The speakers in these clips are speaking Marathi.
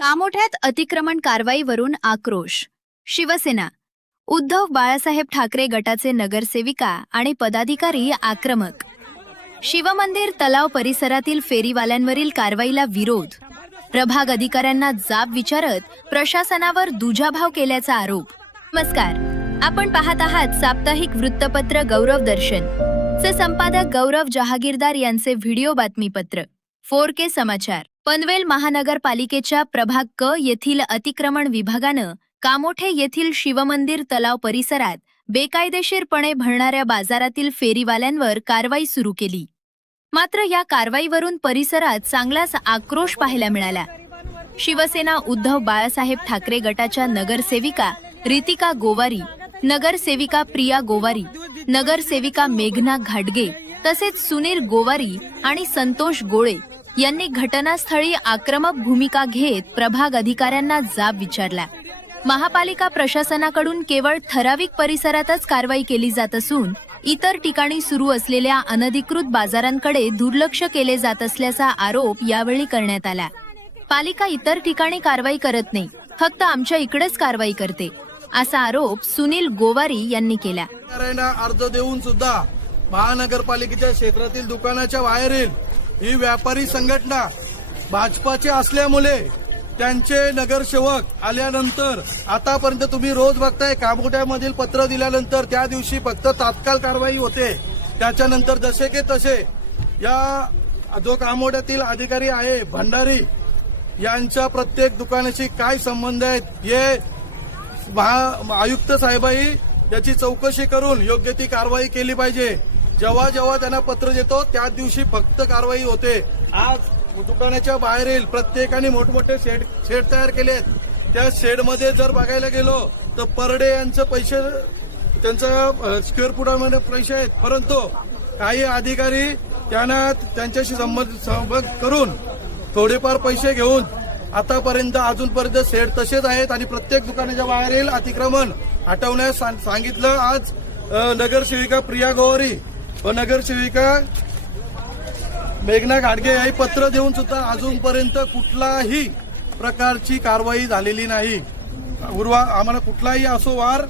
कामोठ्यात अतिक्रमण कारवाईवरून आक्रोश. शिवसेना. उद्धव बाळासाहेब ठाकरे गटाचे नगरसेविका आणि पदाधिकारी आक्रमक. शिवमंदिर तलाव परिसरातील फेरीवाल्यांवरील कारवाईला विरोध. प्रभाग अधिकाऱ्यांना जाब विचारत प्रशासनावर दुजाभाव केल्याचा आरोप. नमस्कार, आपण पाहत आहात साप्ताहिक वृत्तपत्र गौरव दर्शन चे संपादक गौरव जहागीरदार यांचे व्हिडिओ बातमीपत्र 4K समाचार. पनवेल महानगरपालिकेच्या प्रभाग क येथील अतिक्रमण विभागानं कामोठे येथील शिवमंदिर तलाव परिसरात बेकायदेशीरपणे भरणाऱ्या बाजारातील फेरीवाल्यांवर कारवाई सुरू केली. मात्र या कारवाईवरून परिसरात चांगलाच आक्रोश पाहायला मिळाला. शिवसेना उद्धव बाळासाहेब ठाकरे गटाच्या नगरसेविका रितिका गोवारी, नगरसेविका प्रिया गोवारी, नगरसेविका मेघना घाटगे तसेच सुनील गोवारी आणि संतोष गोळे यांनी घटनास्थळी आक्रमक भूमिका घेत प्रभाग अधिकाऱ्यांना जाब विचारला. महापालिका प्रशासनाकडून केवळ ठराविक परिसरातच कारवाई केली जात असून इतर ठिकाणी सुरू असलेल्या अनधिकृत बाजारांकडे दुर्लक्ष केले जात असल्याचा आरोप यावेळी करण्यात आला. पालिका इतर ठिकाणी कारवाई करत नाही, फक्त आमच्या इकडेच कारवाई करते, असा आरोप सुनील गोवारी यांनी केला. अर्ज देऊन सुद्धा महानगरपालिकेच्या क्षेत्रातील दुकानाच्या बाहेरील ही व्यापारी संघटना भाजपाचे असल्यामुळे त्यांचे नगरसेवक आल्यानंतर आतापर्यंत तुम्ही रोज बघताय कामोठ्यामधील पत्र दिल्यानंतर त्या दिवशी फक्त तात्काळ कारवाई होते. त्याच्यानंतर जसे के तसे या जो कामोठ्यातील अधिकारी आहे भंडारी यांच्या प्रत्येक दुकानाशी काय संबंध आहेत हे आयुक्त साहेबाई याची चौकशी करून योग्य ती कारवाई केली पाहिजे. जेव्हा जेव्हा त्यांना पत्र देतो त्या दिवशी फक्त कारवाई होते. आज दुकानाच्या बाहेरील प्रत्येकाने मोठमोठे शेड तयार केलेत. त्या शेडमध्ये जर बघायला गेलो तर पर डे यांचे पैसे त्यांचा स्क्वेअर फुटामध्ये पैसे आहेत, परंतु काही अधिकारी त्यांना त्यांच्याशी संबंध करून थोडेफार पैसे घेऊन आतापर्यंत अजूनपर्यंत शेड तसेच आहेत आणि प्रत्येक दुकानाच्या बाहेरील अतिक्रमण हटवण्यास सांगितलं. आज नगरसेविका प्रिया गोवारी व नगरसेविका मेघना घाटगे हे पत्र देऊन सुद्धा अजूनपर्यंत कुठलाही प्रकारची कारवाई झालेली नाही. आम्हाला कुठलाही असो वार,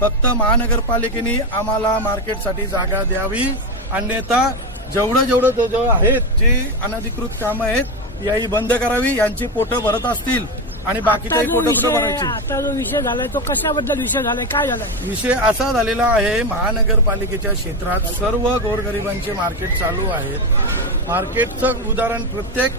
फक्त महानगरपालिकेने आम्हाला मार्केटसाठी जागा द्यावी, अन्यथा जेवढं आहेत जी अनधिकृत कामं आहेत याही बंद करावी. यांची पोटं भरत असतील आणि बाकीच्याही पोटं कुठं भरायची. आता जो विषय झालाय तो कशाबद्दल विषय झालाय, काय झालाय? विषय असा झालेला आहे, महानगरपालिकेच्या क्षेत्रात सर्व गोरगरिबांचे मार्केट चालू आहेत. मार्केटचं उदाहरण प्रत्येक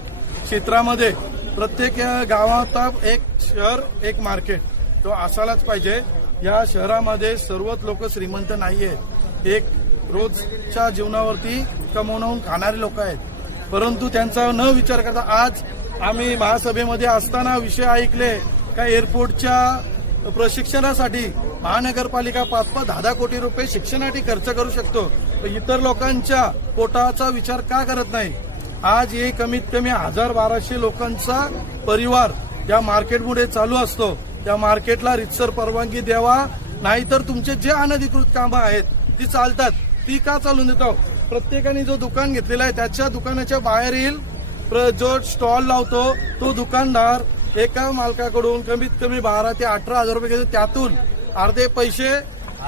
क्षेत्रामध्ये प्रत्येक गावात एक शहर एक मार्केट तो असायलाच पाहिजे. या शहरामध्ये सर्वच लोक श्रीमंत नाहीयेत, एक रोजच्या जीवनावरती कमवून खाणारे लोक आहेत, परंतु त्यांचा न विचार करता आज आम्ही महासभेमध्ये असताना विषय ऐकले का एअरपोर्टच्या प्रशिक्षणासाठी महानगरपालिका 5-10 कोटी रुपये शिक्षणासाठी खर्च करू शकतो, इतर लोकांच्या पोटाचा विचार का करत नाही. आज हे कमीत कमी 1000-1200 लोकांचा परिवार या मार्केटमुळे चालू असतो. त्या मार्केटला रितसर परवानगी द्यावा, नाहीतर तुमचे जे अनधिकृत कामं आहेत ती चालतात ती का चालून देतो. प्रत्येकाने जो दुकान घेतलेला आहे त्याच्या दुकानाच्या बाहेरील जो स्टॉल लावतो तो दुकानदार एका मालकाकडून कमीत कमी 12 ते 18 हजार रुपये घेतो. त्यातून अर्धे पैसे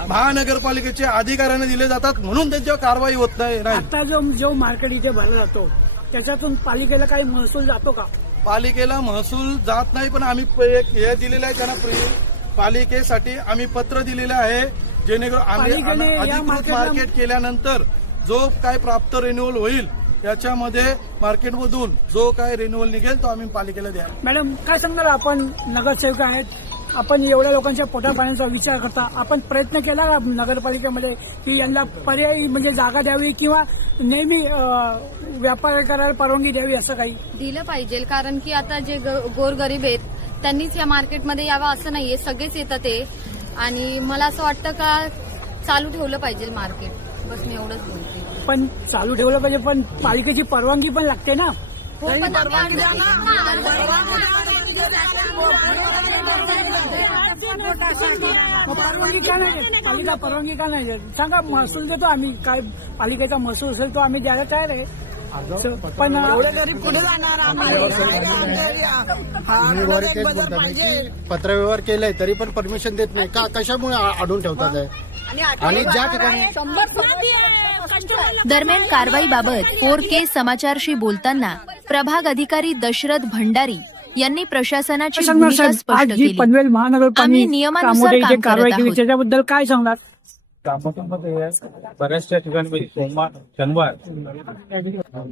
महानगरपालिकेचे अधिकाऱ्यांना दिले जातात, म्हणून त्यांच्यावर कारवाई होत नाही. आता जो मार्केट इथे भरला जातो त्याच्यातून पालिकेला काही महसूल जातो का? पालिकेला महसूल जात नाही, पण आम्ही हे दिलेलं आहे त्यांना पालिकेसाठी आम्ही पत्र दिलेलं आहे, जेणेकरून आम्ही अधिकृत मार्केट केल्यानंतर जो काय प्राप्त रिन्युअल होईल याच्यामध्ये मार्केटमधून जो काय रिन्युअल निघेल तो आम्ही पालिकेला द्या. मॅडम काय सांगणार, आपण नगरसेवक आहेत, आपण एवढ्या लोकांच्या पोटा पाण्याचा विचार करता, आपण प्रयत्न केला का नगरपालिकेमध्ये की यांना पर्यायी म्हणजे जागा द्यावी किंवा नेहमी व्यापार करायला परवानगी द्यावी, असं काही दिलं पाहिजे? कारण की आता जे गोरगरीब आहेत त्यांनीच या मार्केटमध्ये यावं असं नाहीये, सगळेच येतात ते. आणि मला असं वाटतं का चालू ठेवलं पाहिजे मार्केट, बस मी एवढंच बोलते. पण चालू ठेवलं पाहिजे, पण पालिकेची परवानगी पण लागते ना. पण परवानगी का नाही देत? पालिका परवानगी का नाही देत? सांगा, महसूल देतो आम्ही, काय पालिकेचा महसूल असेल तो आम्ही द्यायला तयार आहे. पण पुढे जाणार पत्रव्यवहार केलाय तरी पण परमिशन देत नाही का? कशामुळे अडून ठेवतात आहे? आणि ज्या ठिकाणी दरम्यान कारवाईबाबत 4K समाचारशी बोलताना प्रभाग अधिकारी दशरथ भंडारी यांनी प्रशासनाची भूमिका साहेब, स्पष्ट आज जी केली. पनवेल आम्ही महानगरपालिका नियमानुसार कामोडे इथे काम कारवाई करत केली आहोत. त्याच्याबद्दल काय सांगणार? कामामध्ये बऱ्याचशा ठिकाणी म्हणजे सोमवार, शनिवार,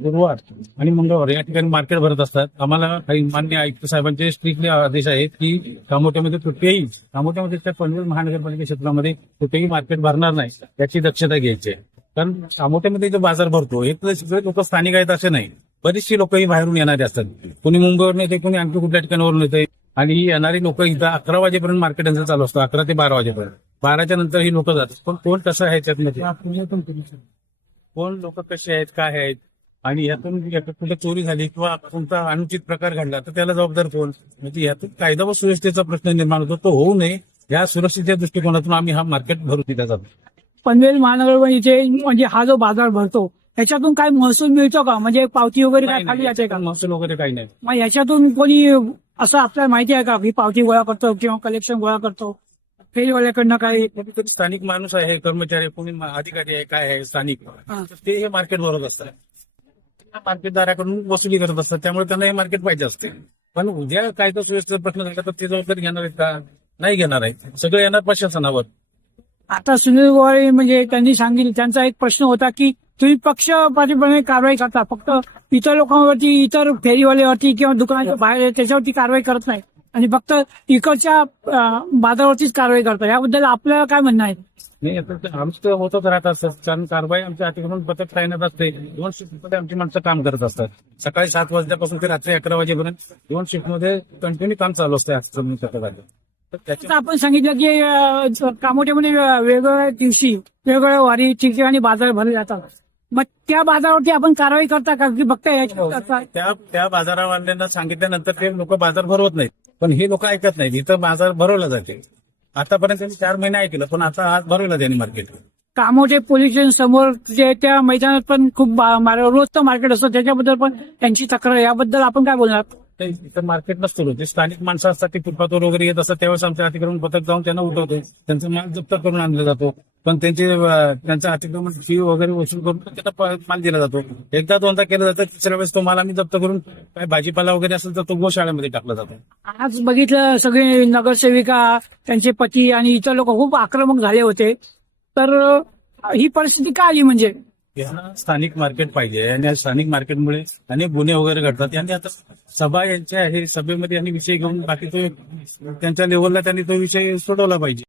गुरुवार आणि मंगळवार या ठिकाणी मार्केट भरत असतात. आम्हाला काही मान्य आयुक्त साहेबांचे स्ट्रिक्टली आदेश आहेत की कामोठ्यामध्ये कामोठ्यामध्ये त्या पनवेल महानगरपालिका क्षेत्रामध्ये कुठेही मार्केट भरणार नाही याची दक्षता घ्यायची आहे. कारण कामोठ्यामध्ये जो बाजार भरतो हे तर सगळे लोक स्थानिक आहेत असे नाही, बरीचशी लोकही बाहेरून येणारे असतात. कोणी मुंबईवरून येते, कोणी आणखी कुठल्या ठिकाणावरून येते आणि ही येणारी लोक इथं 11 वाजेपर्यंत मार्केट यांचं चालू असतं, 11 ते 12 वाजेपर्यंत. 12च्या नंतर ही लोक जातात. पण कोण कसं आहे त्यातमध्ये, कोण लोक कसे आहेत, काय आहेत आणि यातून कुठे चोरी झाली किंवा कोणता अनुचित प्रकार घडला तर त्याला जबाबदार कोण? म्हणजे यातून कायदा व सुव्यवस्थेचा प्रश्न निर्माण होतो. तो होऊ नये या सुरक्षेच्या दृष्टिकोनातून आम्ही हा मार्केट भरू दिला जातो. पनवेल महानगरपालिका इथे म्हणजे हा जो बाजार भरतो त्याच्यातून काय महसूल मिळतो का? म्हणजे पावती वगैरे काय खाली जाते का? महसूल वगैरे काही नाही. मग याच्यातून कोणी असं आपल्याला माहिती आहे का की पावती गोळा करतो किंवा कलेक्शन गोळा करतो फेरीवाल्याकडनं काही? कोणीतरी स्थानिक माणूस आहे, कर्मचारी, कोणी अधिकारी आहे, काय आहे स्थानिक, तर ते हे मार्केट भरत असतात. मार्केटदाराकडून वसुली करत असतात. त्यामुळे त्यांना हे मार्केट पाहिजे असते. पण उद्या कायदा सुव्यवस्थेचा प्रश्न झाला तर ते जबाबदारी घेणार आहेत का? नाही घेणार आहे. सगळं येणार प्रशासनावर. आता सुनील गोवाळे म्हणजे त्यांनी सांगितलं, त्यांचा एक प्रश्न होता की तुम्ही पक्षपातीपणे कारवाई करता, फक्त इतर लोकांवरती, इतर फेरीवाल्यावरती किंवा दुकानाच्या बाहेर आहे त्याच्यावरती कारवाई करत नाही आणि फक्त इकडच्या बाजारावरतीच कारवाई करता. याबद्दल आपल्याला काय म्हणणं आहे? नाही आता आमचं होतच राहत असतं. कारण कारवाई आमच्या अतिक्रमण पथक तैनात असते. 2 शिफ्टमध्ये आमची माणसं काम करत असतात. सकाळी 7 वाजल्यापासून ते रात्री 11 वाजेपर्यंत 2 शिफ्टमध्ये कंटिन्यू काम चालू असतं अतिक्रमण पथकाचं. तर त्याच्या आता आपण सांगितलं की कामोठ्यामध्ये वेगवेगळ्या दिवशी वेगवेगळ्या वारी ठिकाणी बाजार भरले जातात. मग त्या बाजारावरती आपण कारवाई करता का की फक्त याची? त्या बाजारावाल्यांना सांगितल्यानंतर ते लोक बाजार भरवत नाहीत. पण हे लोक ऐकत नाहीत. इथं बाजार भरवला जाते. आतापर्यंत त्यांनी 4 महिने ऐकलं, पण आता आज भरवलं त्यांनी मार्केट. कामोठे पोलीस स्टेशन समोर जे त्या मैदानात पण खूप रोजचं मार्केट असतं, त्याच्याबद्दल पण त्यांची तक्रार, याबद्दल आपण काय बोलणार? इथं मार्केट नसतो. ते स्थानिक माणसं असतात, ते फुटपाथवर वगैरे येत असतात. त्यावेळेस आमच्या अतिक्रमण पथक जाऊन त्यांना उठवतो. त्यांचा माल जप्त करून आणला जातो. पण त्यांचा अतिक्रमण फी वगैरे वसूल करून त्यांना माल दिला जातो. एकदा 2दा केलं जातं. तिसऱ्या वेळेस तो माल आम्ही जप्त करून काय भाजीपाला वगैरे असेल तर तो गोशाळेमध्ये टाकला जातो. आज बघितलं सगळे नगरसेविका, त्यांचे पती आणि इतर लोक खूप आक्रमक झाले होते. तर ही परिस्थिती का आली? म्हणजे यांना स्थानिक मार्केट पाहिजे आणि या स्थानिक मार्केटमुळे अनेक गुन्हे वगैरे घडतात. यांनी आता सभा यांच्या आहे, सभेमध्ये यांनी विषय घेऊन बाकी तो त्यांच्या लेवलला त्यांनी तो विषय सोडवला पाहिजे.